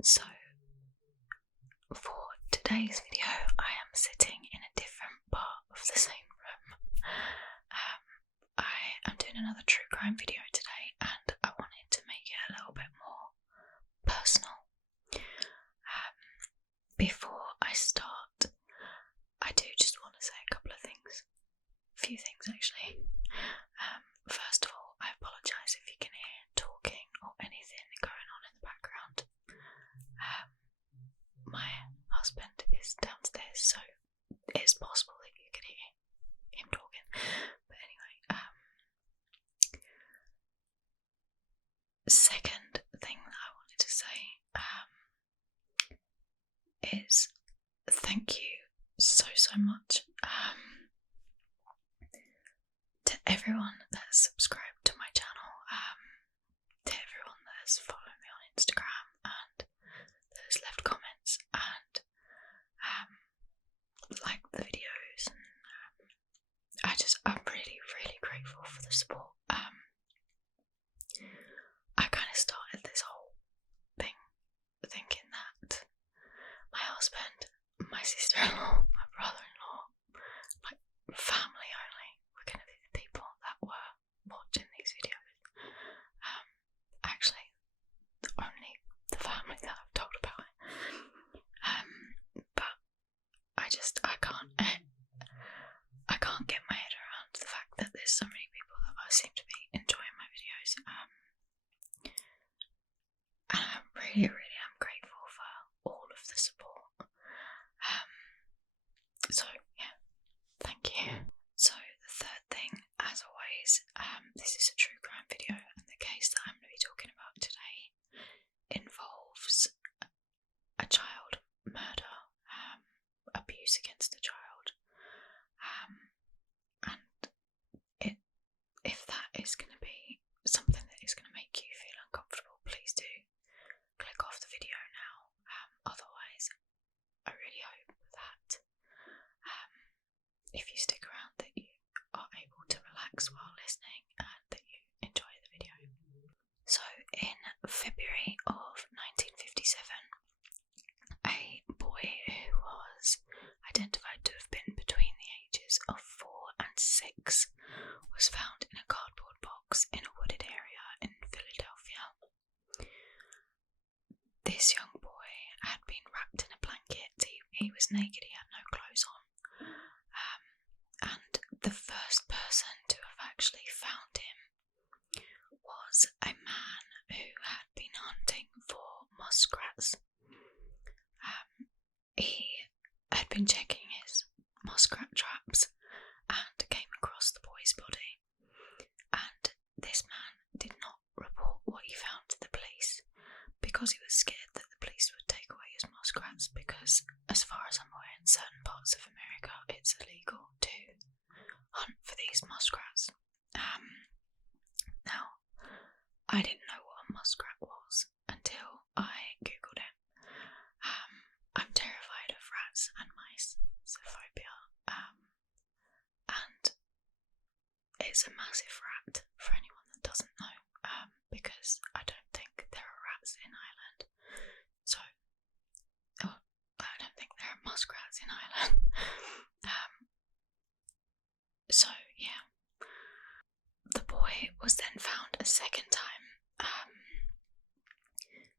So, for today's video, I am sitting in a different part of the same room. I am doing another true crime video today, and I wanted to make it a little bit more personal. Before I start, I do just want to say a couple of things. A few things, actually. First of all, I apologise if you can hear talking or anything going on in the background. My husband is downstairs, so it's possible that you can hear him talking. But anyway, second thing that I wanted to say is thank you so much to everyone that has subscribed to my channel, to everyone that has followed me on Instagram and that has left comments and liked the videos, and I'm really grateful for the support. I kind of started this whole thing thinking that my husband, my sister-in-law, my brother-in-law, like family only, were going to be the people that were watching these videos. Actually, only the family that I've told about it. But I can't get my head around the fact that there's so many people that seem to be enjoying my videos. And I really am grateful for all of the support. So yeah, thank you. So the third thing, as always, this is a true crime video, and the case that I'm going to be talking about today involves a child murder, abuse against a child, and if that is going to be something that is going to make you feel uncomfortable, please do click off the video now. Otherwise, I really hope that if you stick around that you are able to relax while listening and that you enjoy the video. So in February of 1957, a boy who was identified to have been between the ages of 4 and 6 was found in a cardboard box in a wooded area in Philadelphia. This young boy had been wrapped in a blanket. He was naked, he had no clothes on. And the first person to have actually found him was a man who had been hunting for muskrats. He had been checking his muskrat traps and came across the boy's body. And this man did not report what he found to the police because he was scared that the police would take away his muskrats, because as far as I'm aware, in certain parts of America it's illegal to hunt for these muskrats. Now, I didn't know what a muskrat was until I googled it. I'm terrified of rats and mice, it's a phobia, and it's a massive rat for anyone that doesn't know, because I don't think there are rats in Ireland. I don't think there are muskrats in Ireland. So yeah, the boy was then found a second time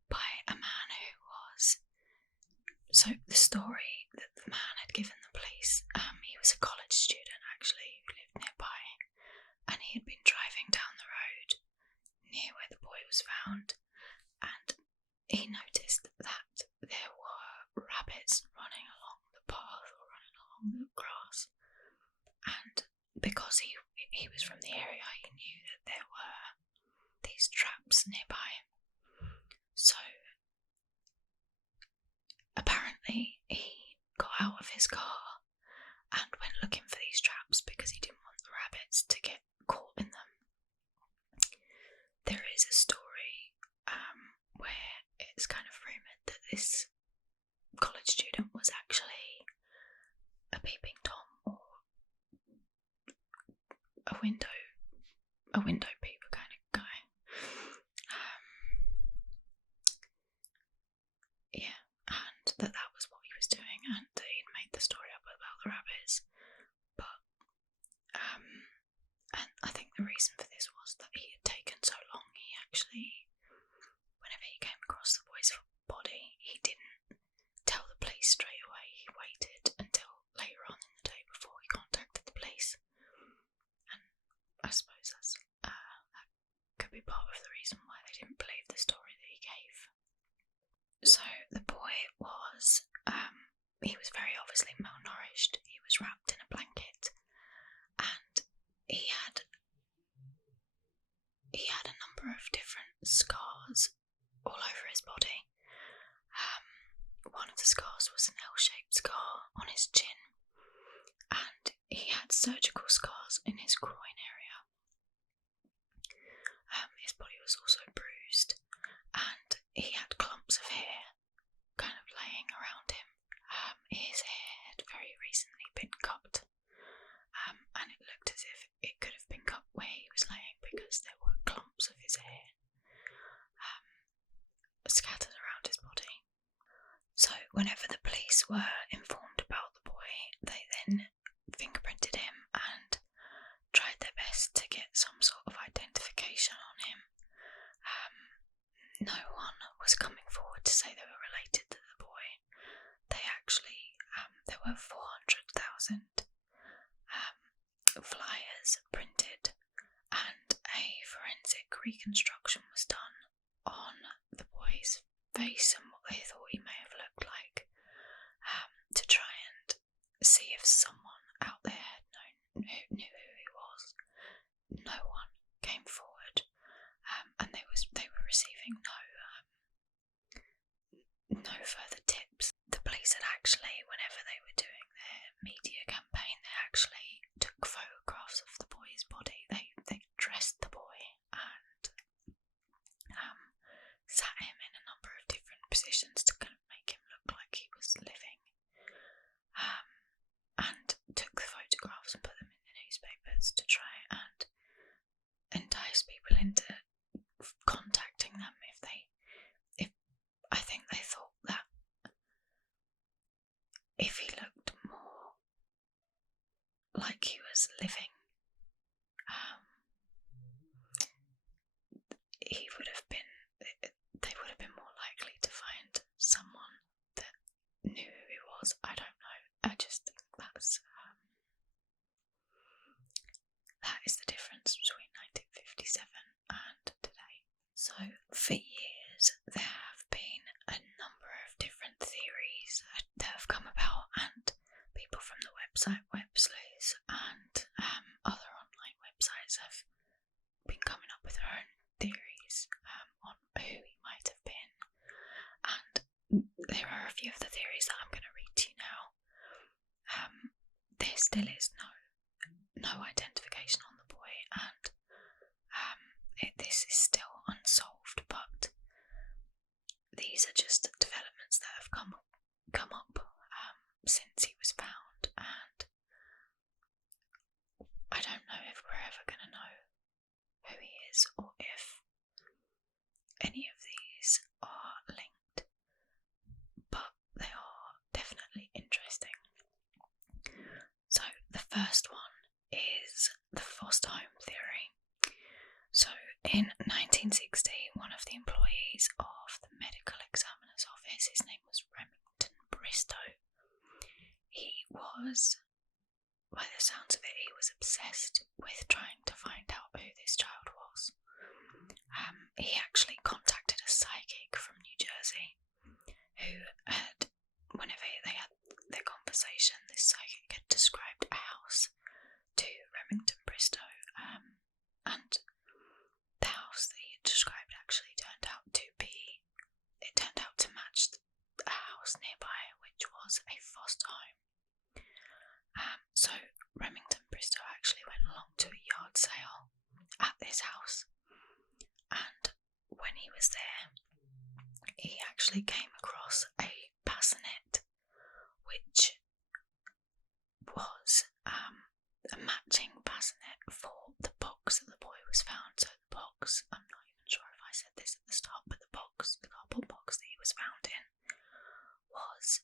by a man who was. So the story that the man had given the police, he was a college student actually who lived nearby, and he had been driving down the road near where the boy was found, and he noticed that there were rabbits running along the path or running along the grass, and because he was from the area, he knew that there were these traps nearby. So apparently he got out of his car and went looking for these traps because he didn't want the rabbits to get caught in them. There is a story where it's kind of rumoured that this college student was actually a peeping Tom, or a window peeper kind of guy. the reason for this was that he had taken so long. He actually, whenever he came across the boy's body, he didn't tell the police straight away. He waited until later on in the day before he contacted the police. And I suppose that could be part of the reason why they didn't believe the story that he gave. So the boy was, he was very obviously malnourished. He was wrapped in a blanket, and he had a number of different scars all over his body. One of the scars was an L-shaped scar on his chin, and he had surgical scars in his groin area. His body was also bruised, and he had clumps of hair kind of laying around him. His hair had very recently been cut, and it looked as if it could have been cut where he was laying because there were clumps of his hair scattered around his body. So whenever the police were informed about the boy, they then fingerprinted him and tried their best to get some sort of identification on him. No one was coming forward to say they were related to the boy. They actually, there were 400,000 flyers printed, and a forensic reconstruction was done on the boy's face and what they thought he may have looked like, to try and see if someone out there had knew who he was. No one came forward, and they were receiving no further tips. The police had actually, whenever they were doing their media campaign, they actually took photographs of the boy's body. They dressed the boy and sat him in a number of different positions to kind of make him look like he was living, and took the photographs and put them in the newspapers to try and entice people into contacting them if I think they thought that if he looked more like he was living, they would have been more likely to find someone that knew who he was. I don't know. I just think that is the difference between 1957 and today. So for years there have been a number of different theories that have come about, and people from the website WebSleuths and other online websites have been coming up with their own theories on who he might have been, and there are a few of the theories that I'm going to read to you now. There still is no identification on the boy, and this is still unsolved, but these are just developments that have come up since he was found, and I don't know if we're ever going to know who he is or if any of these are linked, but they are definitely interesting. So the first one is the foster home theory. So in 1960, one of the employees of the medical examiner's office, his name was Remington Bristow. He was, by the sounds of it, he was obsessed with trying to find out who this child was. He actually contacted a psychic from New Jersey who had, whenever they had their conversation, this psychic had described a house to Remington Bristow, and the house that he had described actually turned out to match a house nearby, which was a foster home. So Remington Bristow actually went along to a yard sale at this house, and when he was there, he actually came across a bassinet which was a matching bassinet for the box that the boy was found. So the box, I'm not even sure if I said this at the start, but the cardboard box that he was found in was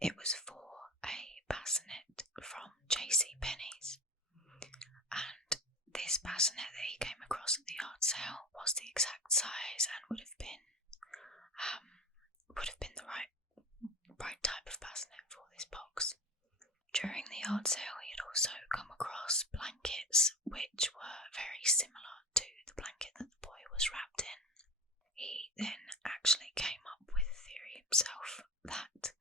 it was for a bassinet from JCPenney's, and bassinet that he came across at the yard sale was the exact size and would have been the right type of bassinet for this box. During the yard sale, he had also come across blankets which were very similar to the blanket that the boy was wrapped in. He then actually came up with a theory himself that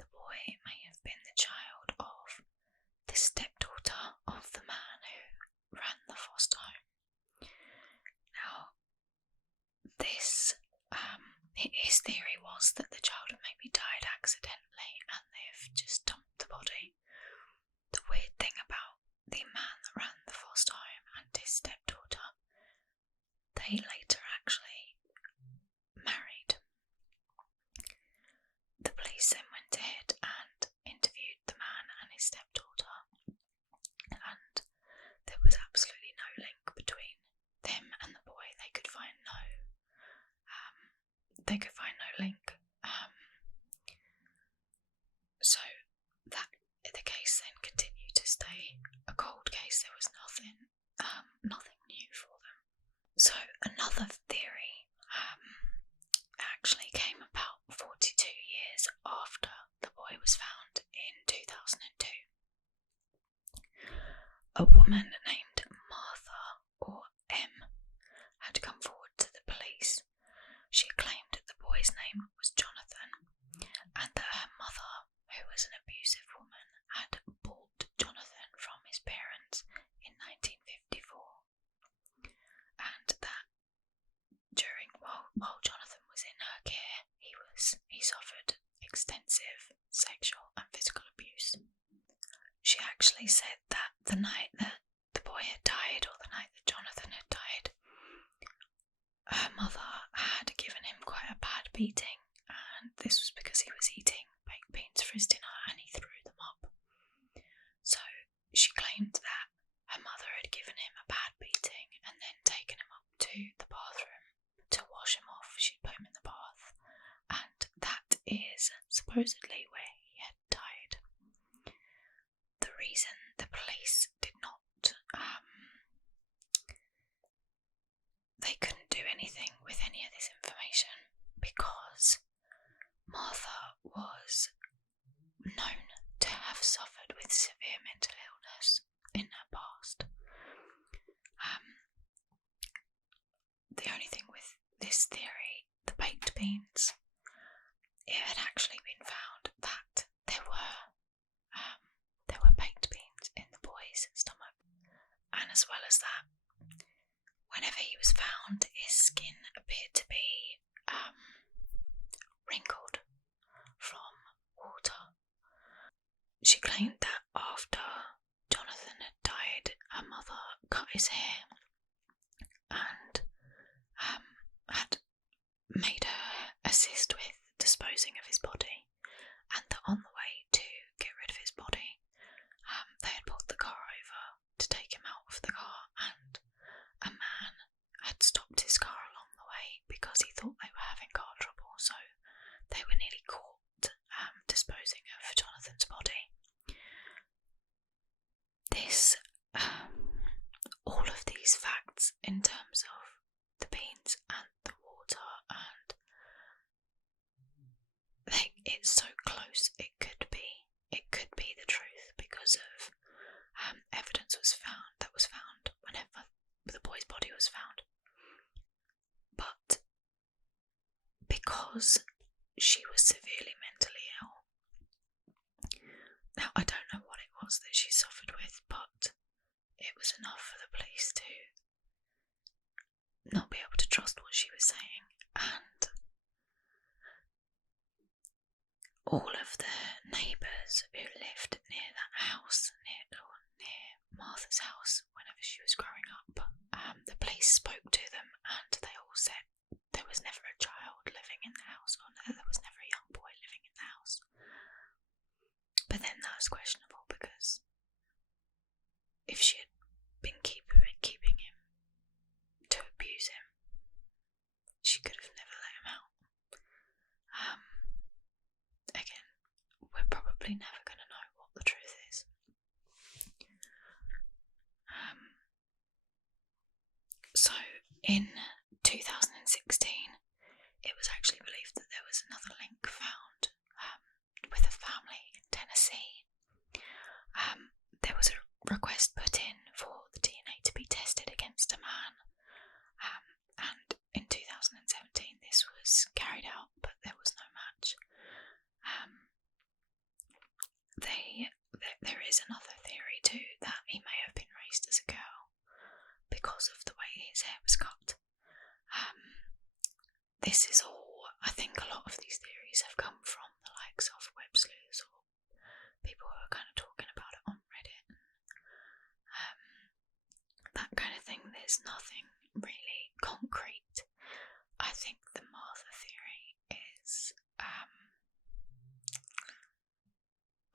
the boy may have been the child of the stepdaughter of the man who ran the foster home. Now, his theory was that the child had maybe died accidentally and they've just dumped the body. The weird thing about the man that ran the foster home and his stepdaughter, they later actually married. The police then went ahead and interviewed the man and his stepdaughter, and there was absolutely no link between them and the boy. They could find no link. So that the case then continued to stay a cold case. There was nothing new for them. So another theory actually came about 42 years after the boy was found in 2002. A woman named Martha, or M, had come forward to the police. She claimed that the boy's name was Jonathan and that her mother, who was an abusive woman, had bought Jonathan from his parents in 1954, and that while Jonathan was in her care, he suffered extensive sexual and physical abuse. She actually said that the night that the boy had died, or the night that Jonathan had died, her mother had given him quite a bad beating, and this was because he was eating baked beans for his dinner and he threw them up. So she claimed that her mother had given him a bad beating and then taken him up to the bathroom to wash him off. She'd put him in the bath, and that is supposedly where he had died. The reason the police did not they couldn't do anything with any of this information because Martha was known to have suffered with severe mental illness in her past. The only thing with this theory, the baked beans, it had actually been found that there were baked beans in the boy's stomach, and as well as that, whenever he was found, his skin appeared to be wrinkled from water. She claimed that after Jonathan had died, her mother cut his hair and had made her assist with disposing of his body, and that on the way to get rid of his body, they had pulled the car over to take him out of the car, and a man had stopped his car along the way because he thought they were having car trouble, so they were nearly caught disposing of Jonathan's body. This, all of these facts in terms of the beans and the water, and it's so close it could be the truth because of evidence that was found whenever the boy's body was found. But because she was severely mentally ill, now I don't know what it was that she suffered with, but it was enough for the police to not be able to trust what she was saying, and all of the neighbours who lived near that house, near Martha's house, whenever she was growing up, the police spoke to them and they all said there was never a child living in the house, or there was never a young boy living in the house. But then that was questionable because if she had been keeping him to abuse him, she could have never let him out. Again, we're probably never going to know what the truth is. So in 2016, it was actually believed that there was another link found with a family in Tennessee. There was a request put in for the DNA to be tested against a man, and in 2017 this was carried out, but there was no match. There is another theory too, that he may have been raised as a girl because of the way his hair was cut. This is all, I think a lot of these theories have come from the likes of web sleuths or people who are kind of talking about it on Reddit, that kind of thing. There's nothing really concrete. I think the Martha theory is,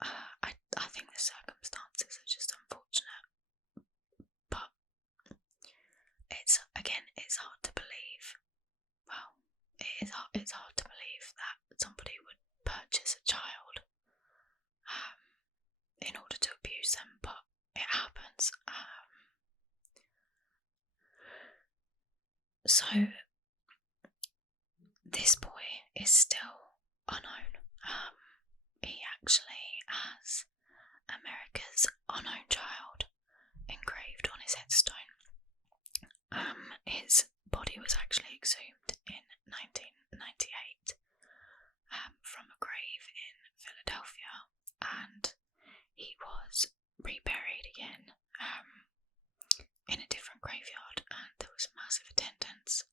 I think the circumstances are just unfortunate, but it's hard to believe. Well, it's hard to believe that somebody would purchase a child in order to abuse them, but it happens. So this boy is still unknown. He actually has America's unknown child engraved on his headstone. His body was actually exhumed in 1998 from a grave in Philadelphia, and he was reburied again in a different graveyard, and there was massive attendance,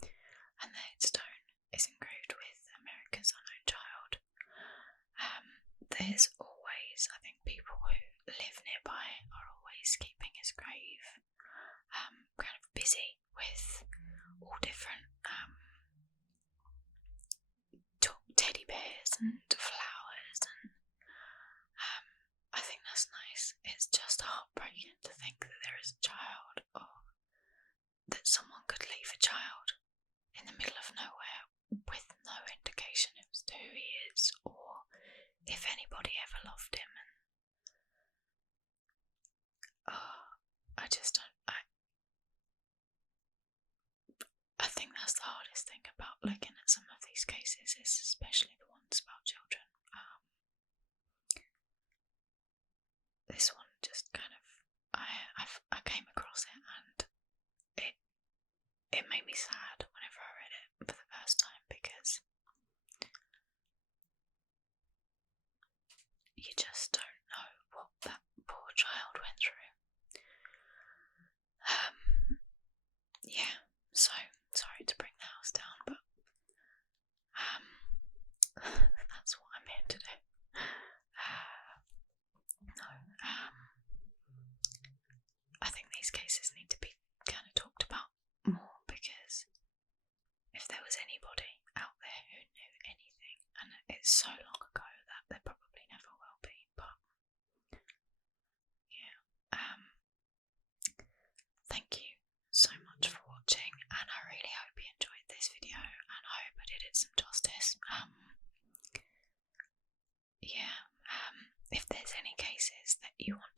and the headstone is engraved with America's unknown child. There's always, I think, people who live nearby are always keeping his grave kind of busy with all different teddy bears and flowers, and I think that's nice. It's just heartbreaking to think that there is a child, or that someone could leave a child in the middle of nowhere with no indication as to who he is, or if anybody ever loved him. And I just don't. I think that's the hardest thing about looking at some of these cases, is especially the ones about children. This one just kind of, I came across it, and it made me sad whenever I read it for the first time, because you just don't know what that poor child went through. Yeah, so sorry to bring the house down, but that's what I'm here to do. I think these cases need to be kind of talked about more, because if there was anybody out there who knew anything, and it's so long ago that there probably never will be, but yeah, thank you so much for watching, and I really hope you enjoyed this video, and I hope I did it some justice. If there's any cases that you want